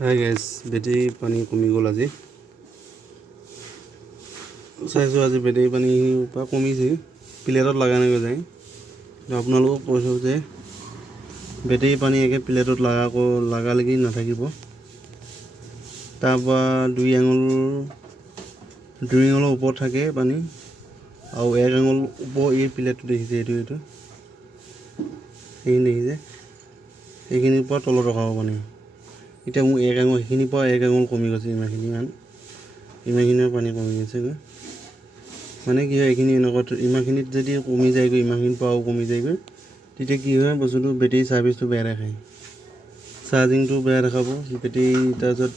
Hi guys, battery পানী কমি গ'ল আজি। চাইছোঁ আজি বেটেৰী পানী পৰা কমিছে, প্লেটত লগা নাই যায়। আপোনালোকক কৈছোঁ যে বেটেৰী পানী একে প্লেটত লগালেকি নাথাকিব। তাৰপৰা দুই আঙুলৰ ওপৰত থাকে পানী, আৰু 1 আঙুল ওপৰ এই প্লেটটো দেখিছে, এইটো সেইখিনি দেখিছে, এইখিনিৰ পৰা তলত ৰখাব পানী। এতিয়া মোৰ 1 আঙুল, সেইখিনিৰ পৰা 1 আঙুল কমি গৈছে, ইমানখিনিৰ পানী কমি গৈছেগৈ। মানে কি হয়, এইখিনি এনেকুৱা ইমানখিনিত যদি কমি যায়গৈ, ইমানখিনিৰ পৰাও কমি যায়গৈ, তেতিয়া কি হয়, বস্তুটো বেটেৰী চাৰ্ভিচটো বেয়া দেখায়, চাৰ্জিংটো বেয়া দেখাব বেটেৰী। তাৰপিছত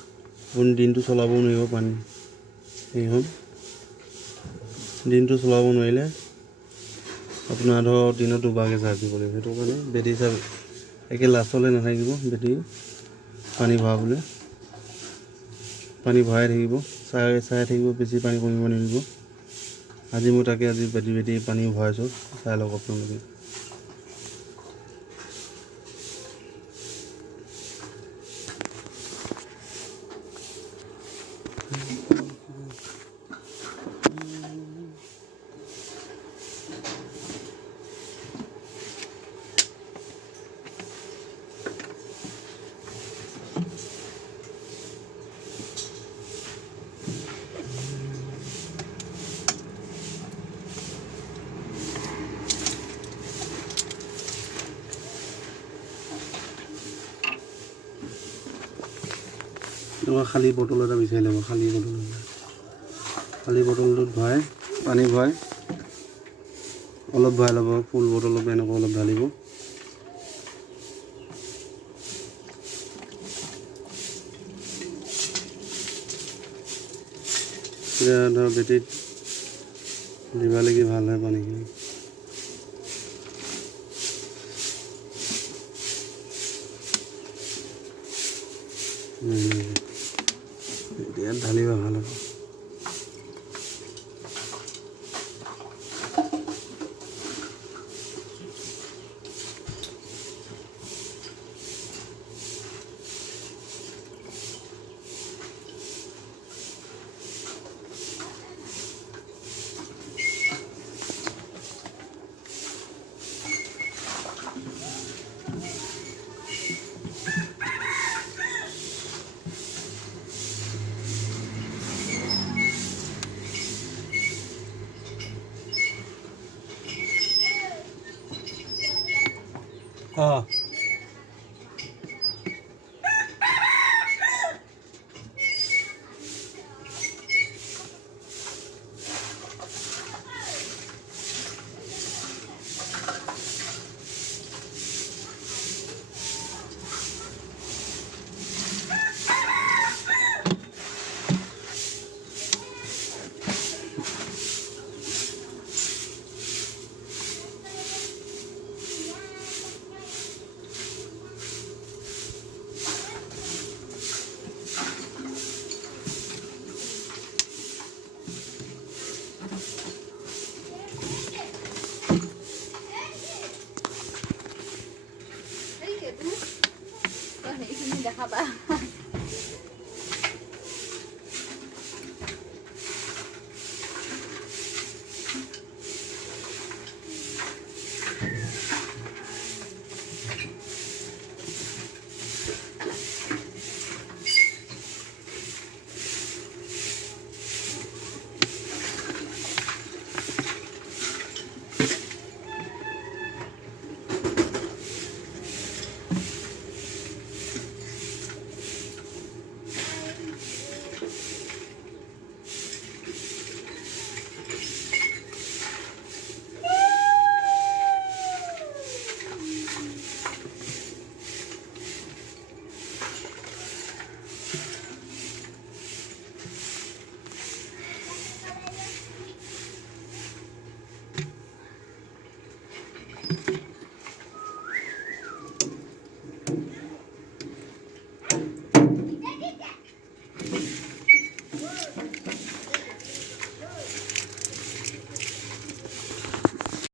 আপুনি দিনটো চলাবও নোৱাৰিব, পানী সেইখন দিনটো চলাব নোৱাৰিলে আপোনাৰ ধৰক দিনত দুবাৰকৈ চাৰ্জ দিব লাগিব। সেইটো কাৰণে বেটেৰী চাৰ্জ একে লাষ্টলৈ নাথাকিব, বেটেৰী পানী ভৰাবলৈ পানী ভৰাই থাকিব, চাই থাকিব, বেছি পানী কমিব নিদিব। আজি মই তাকে বেটেৰী পানী ভৰাইছোঁ, চাই লওক আপোনালোকে। এনেকুৱা খালী বটল এটা বিচাৰি ল'ব, খালী বটলটোত ভৰাই পানী ভৰাই অলপ ভৰাই ল'ব, ফুল বটলত এনেকুৱা অলপ ঢালিব। এতিয়া ধৰক বেটেৰীত দিব লাগি ভাল হয় পানীখিনি। এতিয়া ঢালিব ভাল হ'ব। দেখা পায়